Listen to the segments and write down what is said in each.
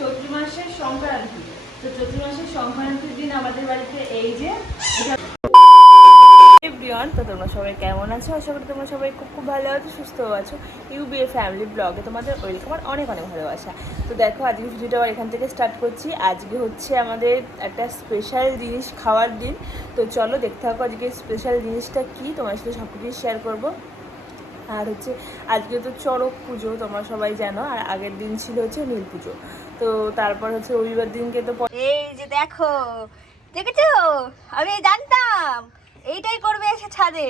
চৈত্র মাসের সংক্রান্তি। তো চৈত্র মাসের সংক্রান্তির দিন আমাদের বাড়িতে এই যে এভরিওয়ান। তো তোমরা সবাই কেমন আছো? আশা করি তোমরা সবাই খুব খুব ভালো আছো, সুস্থ আছো। ইউবিএ ফ্যামিলি ব্লগে তোমাদের ওয়েলকাম আর অনেক অনেক ভালোবাসা। তো দেখো আজকে ভিডিওটা আবার এখান থেকে স্টার্ট করছি। আজকে হচ্ছে আমাদের একটা স্পেশাল জিনিস খাওয়ার দিন। তো চলো দেখতে থাকো আজকে স্পেশাল জিনিসটা কী, তোমার সাথে সব কিছুই শেয়ার করবো। আর হচ্ছে আজকে তো চড়ক পুজো তোমরা সবাই জানো, আর আগের দিন ছিল হচ্ছে নীল পুজো। তো তারপর হচ্ছে রবিবার দিনকে তো এই যে দেখো, দেখেছো আমি জানতাম এইটাই করবে এসে ছাদে।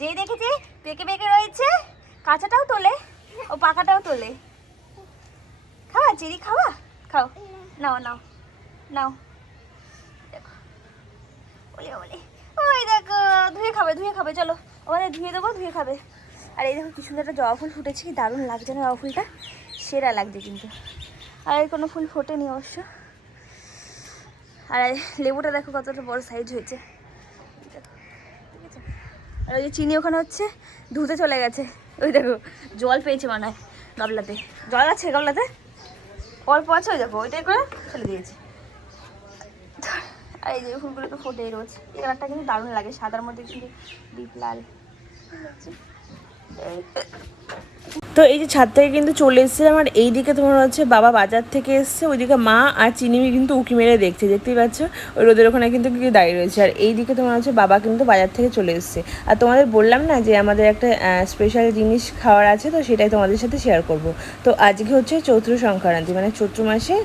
যেই দেখেছি পেকে পেকে রয়েছে, কাঁচাটাও তোলে ও পাকাটাও তোলে। খাওয়া চিড়ি খাওয়া, খাও, নাও নাও নাও। দেখো বলে বলে ওই দেখো ধুয়ে খাবে, ধুয়ে খাবে, চলো ওখানে ধুয়ে দেবো, ধুয়ে খাবে। আর এই দেখো কি সুন্দর একটা জবা ফুল ফুটেছে, কি দারুণ লাগছে না জবা ফুলটা, সেরা লাগছে কিন্তু। আর কোনো ফুল ফোটেনি অবশ্য। আর লেবুটা দেখো কতটা বড় সাইজ হয়েছে, ঠিক আছে। আর ওই যে চিনি ওখানে হচ্ছে ধুতে চলে গেছে, ওই দেখো জল পেয়েছে মনে হয় গামলাতে। জল আছে গামলাতে, অল্প আছে, ওই দেখো ওইটাই করে ফেলে দিয়েছে। আর এই যে ফুলগুলো তো ফোটেই রোজ। এই কালারটা কিন্তু দারুণ লাগে, সাদার মধ্যে কিন্তু ডিপ লাল। তো এই যে ছাদ থেকে কিন্তু চলে এসেছে আমার এইদিকে, তোমার হচ্ছে বাবা বাজার থেকে এসছে, ওইদিকে মা আর চিনিমি কিন্তু উঁকি মেরে দেখছে, দেখতেই পাচ্ছ ওই রোদের ওখানে কিন্তু কি দাঁড়িয়ে রয়েছে। আর এইদিকে তোমার হচ্ছে বাবা কিন্তু বাজার থেকে চলে এসছে। আর তোমাদের বললাম না যে আমাদের একটা স্পেশাল জিনিস খাওয়ার আছে, তো সেটাই তোমাদের সাথে শেয়ার করব। তো আজকে হচ্ছে চৈত্র সংক্রান্তি, মানে চৈত্র মাসের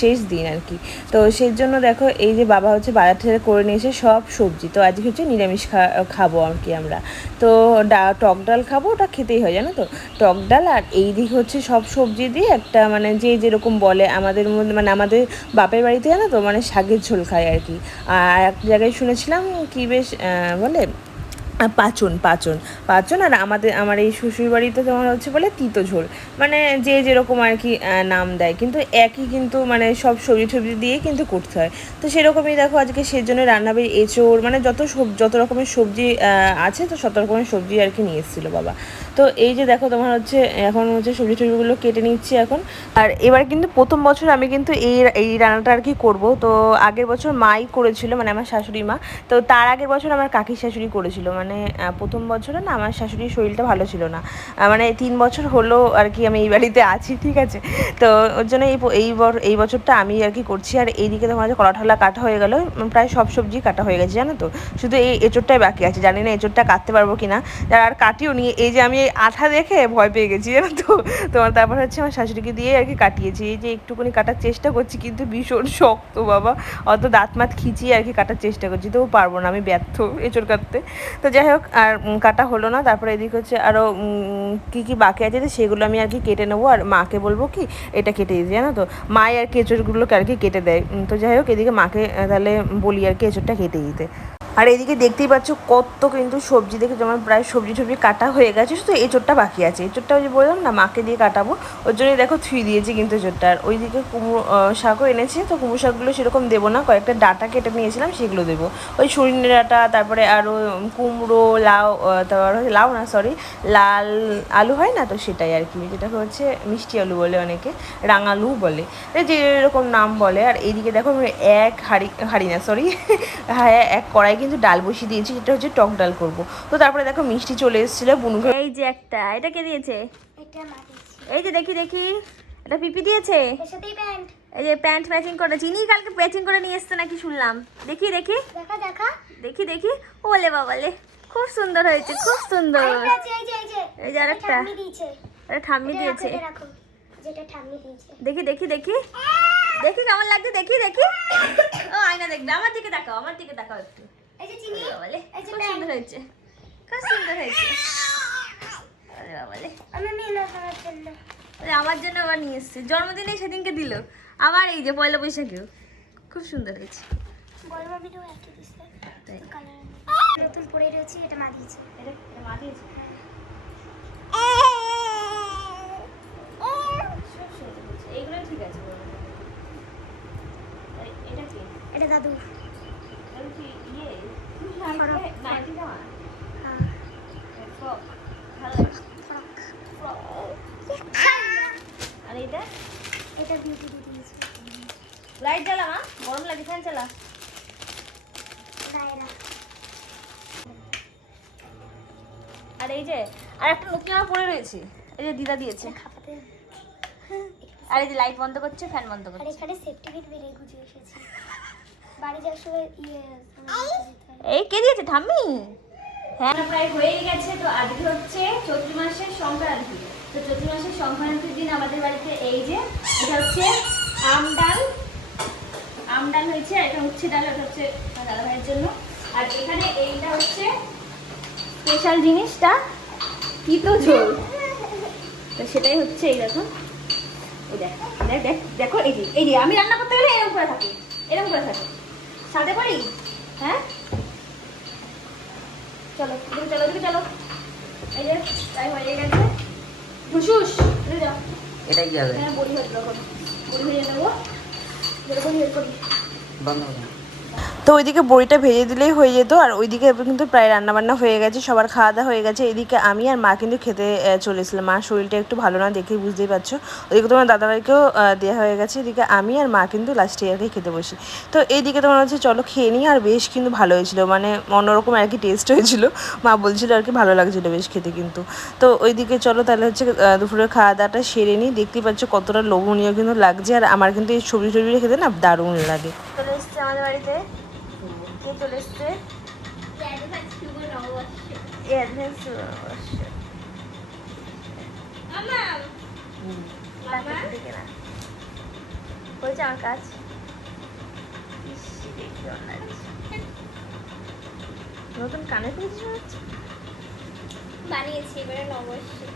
শেষ দিন আর কি। তো সেই জন্য দেখো এই যে বাবা হচ্ছে বাজার থেকে করে নিয়েছে সব সবজি। তো আজকে হচ্ছে নিরামিষ খাবো আর কি আমরা। তো টক ডাল খাবো, ওটা খেতেই হয় জানো তো, টক ডাল। আর এই দিক হচ্ছে সব সবজি দিয়ে একটা মানে যে যেরকম বলে আমাদের মধ্যে, মানে আমাদের বাপের বাড়িতে জানো তো মানে শাকের ঝোল খায় আর কি। আর এক জায়গায় শুনেছিলাম কি বেশ বলে পাচন পাচন পাচন। আর আমার এই শ্বশুরবাড়িতে তোমার হচ্ছে বলে তিতো ঝোল, মানে যে যেরকম আর কি নাম দেয়, কিন্তু একই কিন্তু মানে সব সবজি টবজি দিয়ে কিন্তু করতে হয়। তো সেরকমই দেখো আজকে সেজন্য রান্নাবাড়ি এঁচোড়, মানে যত রকমের সবজি আছে, তো সব রকমের সবজি আর কি নিয়ে এসেছিলো বাবা। তো এই যে দেখো তোমার হচ্ছে এখন হচ্ছে সবজি টবজিগুলো কেটে নিচ্ছি এখন। আর এবার কিন্তু প্রথম বছর আমি কিন্তু এই রান্নাটা আর কি করবো। তো আগের বছর মাই করেছিল, মানে আমার শাশুড়ি মা। তো তার আগের বছর আমার কাকির শাশুড়ি করেছিল। মানে প্রথম বছরে না আমার শাশুড়ির শরীরটা ভালো ছিল না, মানে 3 বছর হলো আর কি আমি এই বাড়িতে আছি, ঠিক আছে। তো ওর জন্য এই বছরটা আমি আর কি করছি। আর এইদিকে তোমার যে কলা ঠলা কাটা হয়ে গেল, প্রায় সব সবজি কাটা হয়ে গেছে জানো তো, শুধু এই এঁচোড়টাই বাকি আছে। জানি না এঁচোড়টা কাটতে পারবো কি না, আর কাটিও নিয়ে এই যে আমি এই আঠা দেখে ভয় পেয়ে গেছি জানো তো। তোমার তারপর হচ্ছে আমার শাশুড়িকে দিয়ে আর কি কাটিয়েছি। এই যে একটুখানি কাটার চেষ্টা করছি, কিন্তু ভীষণ শক্ত বাবা, অত দাঁত মাত খিচিয়ে আর কি কাটার চেষ্টা করছি, তবু পারবো না, আমি ব্যর্থ এঁচোড় কাটতে। তো যাই হোক আর কাটা হলো না। তারপরে এদিকে হচ্ছে আরও কী কী বাকি আছে সেগুলো আমি আর কি কেটে নেবো। আর মাকে বলবো কি এটা কেটে দিতে, জানো তো মাই আর কি এঁচোড়গুলোকে আর কি কেটে দেয়। তো যাই হোক এদিকে মাকে তাহলে বলি আর কি এঁচোড়টা কেটে দিতে। আর এদিকে দেখতেই পাচ্ছ কত কিন্তু সবজি, দেখে যেমন প্রায় সবজি কাটা হয়ে গেছে, শুধু এঁচোড়টা বাকি আছে। এঁচোড়টা ওই যে বললাম না মাকে দিয়ে কাটাবো, ওর জন্যই দেখো থুই দিয়েছি কিন্তু এঁচোড়টা। আর ওইদিকে কুমড়ো শাকও এনেছে, তো কুমড়ো শাকগুলো সেরকম দেবো না, কয়েকটা ডাঁটা কেটে নিয়েছিলাম সেগুলো দেবো, ওই সরিষে ডাঁটা, তারপরে আরও কুমড়ো, লাউ, তারপর হচ্ছে লাউ না সরি লাল আলু হয় না, তো সেটাই আর কি, যেটাকে হচ্ছে মিষ্টি আলু বলে অনেকে, রাঙালু বলে, যে এরকম নাম বলে। আর এইদিকে দেখো এক হাঁড়ি না সরি হ্যাঁ এক কড়াই কিন্তু ডাল বসিয়ে দিয়েছি, যেটা হচ্ছে টক ডাল করবো। তো তারপরে দেখো মিষ্টি চলে এসেছিলো বুনু। এই যে একটা, এটা কে দিয়েছে? এই যে দেখি দেখি, এটা পিপি দিয়েছে। এই যে প্যান্ট ম্যাচিং করে, চিনি কালকে ম্যাচিং করে নিয়ে এসছে নাকি শুনলাম। দেখি দেখি দেখি দেখি, ওলে বাবালে খুব সুন্দর হয়েছে, খুব সুন্দর। এই যে আরেকটা, এটা ঠাম্মি দিয়েছে। দেখি দেখি দেখি দেখি কেমন লাগছে, দেখি দেখি। ও আয়না দেখবে, আমার দিকে তাকাও, আমার দিকে তাকাও একটু। খুব সুন্দর হয়েছে, খুব সুন্দর হয়েছে। আমার জন্য আবার নিয়ে এসছে, জন্মদিনে সেদিনকে দিল, আবার এই যে পয়লা বৈশাখেও খুব সুন্দর হয়েছে। নতুন পরে রয়েছে, এটা মা দিয়েছে। এটা মা দিয়েছে। এইগুলো ঠিক আছে। এটা কি? এটা দাদু। ইয়ে নাইটি জামা, ফ্রক, ভালো ফ্রক। আর এটা এটা দিদি দিয়েছে। লাইট জ্বালা মা, গরম লাগে, ফ্যান চালা। রায়রা। আর এই যে আর একটা নতুন জামা পরে রয়েছে, এই যে দিদা দিয়েছে। খাপাতে। আর এই যে লাইট বন্ধ করছে, ফ্যান বন্ধ আর করছে। এখানে সেফটি গেট বেরিয়ে গুছিয়ে এসেছি। বাড়ি যাওয়ার সময় আমার যেতে হয়। এই কে দিয়েছে ঠাম্মি? হ্যাঁ প্রায় হয়ে গেছে। তো আজকে হচ্ছে চৈত্র মাসের সংক্রান্তি। তো চৈত্র মাসের সংক্রান্তির দিন আমাদের বাড়িতে এই যে এটা হচ্ছে আমডাল হয়েছে, আর এটা হচ্ছে ডাল, ওটা হচ্ছে দাদা ভাইয়ের জন্য। আর এখানে এইটা হচ্ছে স্পেশাল জিনিসটা তিতো ঝোল। তো সেটাই হচ্ছে এই দেখো, এই দেখ দেখ দেখ দেখো, এই যে আমি রান্না করতে গেলে এরকম করে থাকি, এরকম করে থাকি, সাথে পারি। হ্যাঁ চলো এদিকে চলো, এদিকে চলো। এই যে তাই হয়ে গেছে। হুসুস যাও, এটাই কি হবে? হ্যাঁ বড়ি হয়ে যাবো, বড়ি হয়ে যাবো, যেরকম ইয়ে করি। বন্ধ করো। তো ওইদিকে বড়িটা ভেজে দিলেই হয়ে যেত, আর ওইদিকে কিন্তু প্রায় রান্নাবান্না হয়ে গেছে, সবার খাওয়া দাওয়া হয়ে গেছে। এদিকে আমি আর মা কিন্তু খেতে চলেছিলাম। মার শরীরটা একটু ভালো না, দেখেই বুঝতেই পারছো। ওইদিকে তোমার দাদাভাইকেও দেওয়া হয়ে গেছে। এদিকে আমি আর মা কিন্তু লাস্টে আর কি খেতে বসি। তো এইদিকে তোমার হচ্ছে চলো খেয়ে নিই। আর বেশ কিন্তু ভালো হয়েছিল, মানে অন্যরকম আর কি টেস্ট হয়েছিল। মা বলছিল আর কি ভালো লাগছিলো বেশ খেতে কিন্তু। তো ওইদিকে চলো তাহলে হচ্ছে দুপুরের খাওয়া দাওয়াটা সেরে নিই। দেখতেই পাচ্ছ কতটা লোভনীয় কিন্তু লাগছে, আর আমার কিন্তু এই সবজি টবজি খেতে না দারুণ লাগে। চলে এসছে আমাদের বাড়িতে, কে চলে এসছে? হয়েছে আমার কাজ। নতুন কানে পেয়েছিস? বানিয়েছি এবারে নববর্ষে।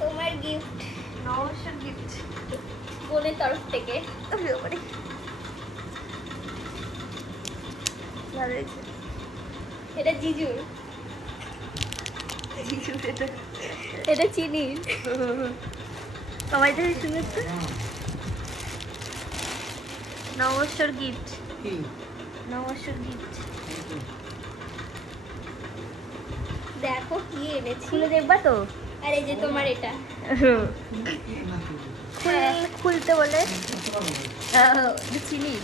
তোমার গিফট, নববর্ষের গিফট বোনের তরফ থেকে। ভালো হয়েছে। এটা জিজুর, এটা চিনির। সবাই থেকে শুনেছে নববর্ষের গিফট, কি? নববর্ষের গিফট। দেখো কি এনেছি। খুলে দেখবা তো? আর এই যে তোমার এটা। খুলতে বলে। এটা চিনি,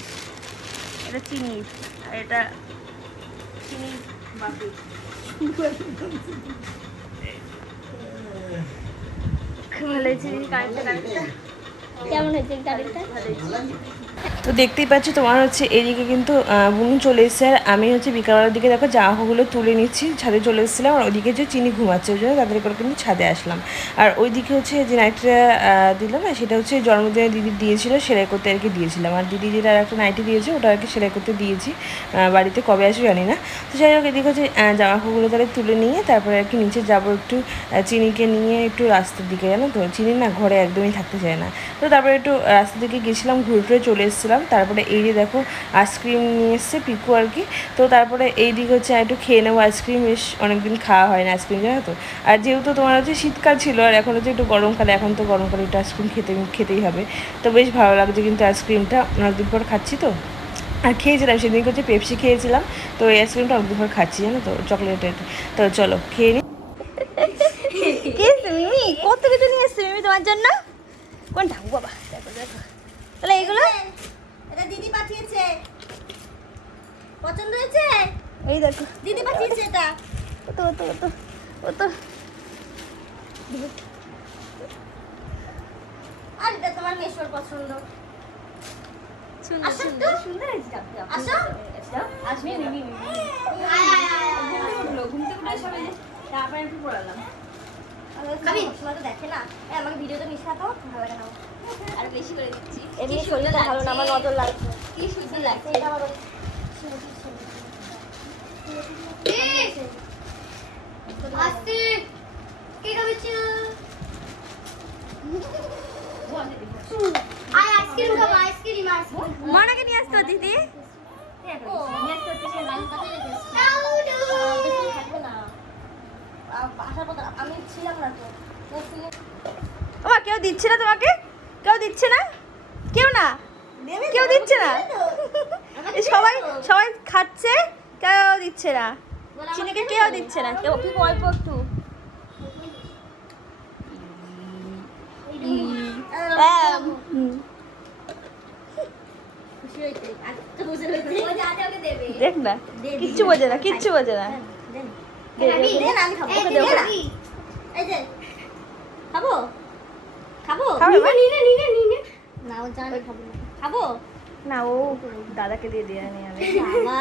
এটা চিনি, আর এটা চিনি বাপি। ভালো হয়েছে কানেরটা। কেমন হয়েছে গাড়িটা? ভালো হয়েছে। তো দেখতেই পাচ্ছ তোমার হচ্ছে এদিকে কিন্তু বুনু চলে এসেছে, আর আমি হচ্ছে বিকালবেলার দিকে দেখো জামাগুলো তুলে নিচ্ছি, ছাদে চলে এসেছিলাম। আর ওইদিকে যে চিনি ঘুমাচ্ছে, ওই জন্য তাদের করে কিন্তু ছাদে আসলাম। আর ওইদিকে হচ্ছে যে নাইটিটা দিল না, সেটা হচ্ছে জন্মদিনে দিদি দিয়েছিল, সেলাই করতে আর কি দিয়েছিলাম। আর দিদি যেটা আর একটা নাইটি দিয়েছে ওটা আর কি সেলাই করতে দিয়েছি, বাড়িতে কবে আসবে জানি না। তো যাই হোক এদিকে হচ্ছে জামাগুলো তাহলে তুলে নিয়ে তারপরে আর কি নিচে যাবো একটু চিনিকে নিয়ে একটু রাস্তার দিকে, জানো তো চিনি না ঘরে একদমই থাকতে চায় না। তো তারপরে একটু রাস্তার দিকে গেছিলাম, ঘুরে টুরে চলে এসেছিলাম। তারপরে এই যে দেখো আইসক্রিম নিয়ে এসছে পিকু আর কি। তো তারপরে এই দিকে হচ্ছে একটু খেয়ে নেবো আইসক্রিম, বেশ অনেকদিন খাওয়া হয় না আইসক্রিম, জানো তো। আর যেহেতু তোমার হচ্ছে শীতকাল ছিল, আর এখন হচ্ছে একটু গরমকালে, এখন তো গরমকালে একটু আইসক্রিম খেতেই হবে। তো বেশ ভালো লাগছে কিন্তু আইসক্রিমটা, অনেকদিন পর খাচ্ছি তো। আর খেয়েছিলাম সেদিনকে হচ্ছে পেপসি খেয়েছিলাম, তো এই আইসক্রিমটা অনেকদিন পর খাচ্ছি, জানো তো, চকলেটের। তো চলো খেয়ে নিই। কে মিমি? কত কিছু নিয়ে এসছে মিমি তোমার জন্য। কোনটা? বাবা দেখো দেখো, তাহলে এগুলো এটা দিদি পাঠিয়েছে, পছন্দ হয়েছে? এই দেখো দিদি পাঠিয়েছে এটা। ও তো আর এটা তোমার মেশোর পছন্দ। সুন্দর আসো সুন্দর তো। সুন্দর হয়েছে। যাও, আসো। আসবে মিমি। আয় আয় আয় আয়। ঘুম থেকে উঠে সবাই তারপরে একটু পড়ালাম। খাবি? সবাই তো দেখে না। এই আমাকে ভিডিওতে মিশা তো ভালো লাগে না। আর বেশি করে দিচ্ছি। এমনি শরীরটা ভালো না, আমার নজর লাগছে। কি সুন্দর লাগছে। এটা আমার আস্তে কে খাবে চু? আয় আইসক্রিম খাবো, আইসক্রিম আইসক্রিম। মানাকে নিয়ে আসতো দিদি। আমি ছিলাম না তো। ওমা কেউ দিচ্ছে না তোমাকে? কেউ দিচ্ছে না? কেউ না? কেউ দিচ্ছে না? এই সবাই সবাই খাচ্ছে, কেউ দিচ্ছে না। চিনিকে কেউ দিচ্ছে না। কেউ কি অল্প একটু খুশি হয়েছে আর তো খুশি হয়েছে ও যাতে ওকে দেবে দেখ না কিচ্ছু বোঝে না কিচ্ছু বোঝে না দেন খাবি? দেন, আমি খাবো। এই ওকে যে দেবো না। খাবি? এই যে খাবো খাবো খাবে মা? না ও জানে খাবো না খাবো না ও দাদাকে দিয়ে দিয়ে নিয়ে যাবে বাবা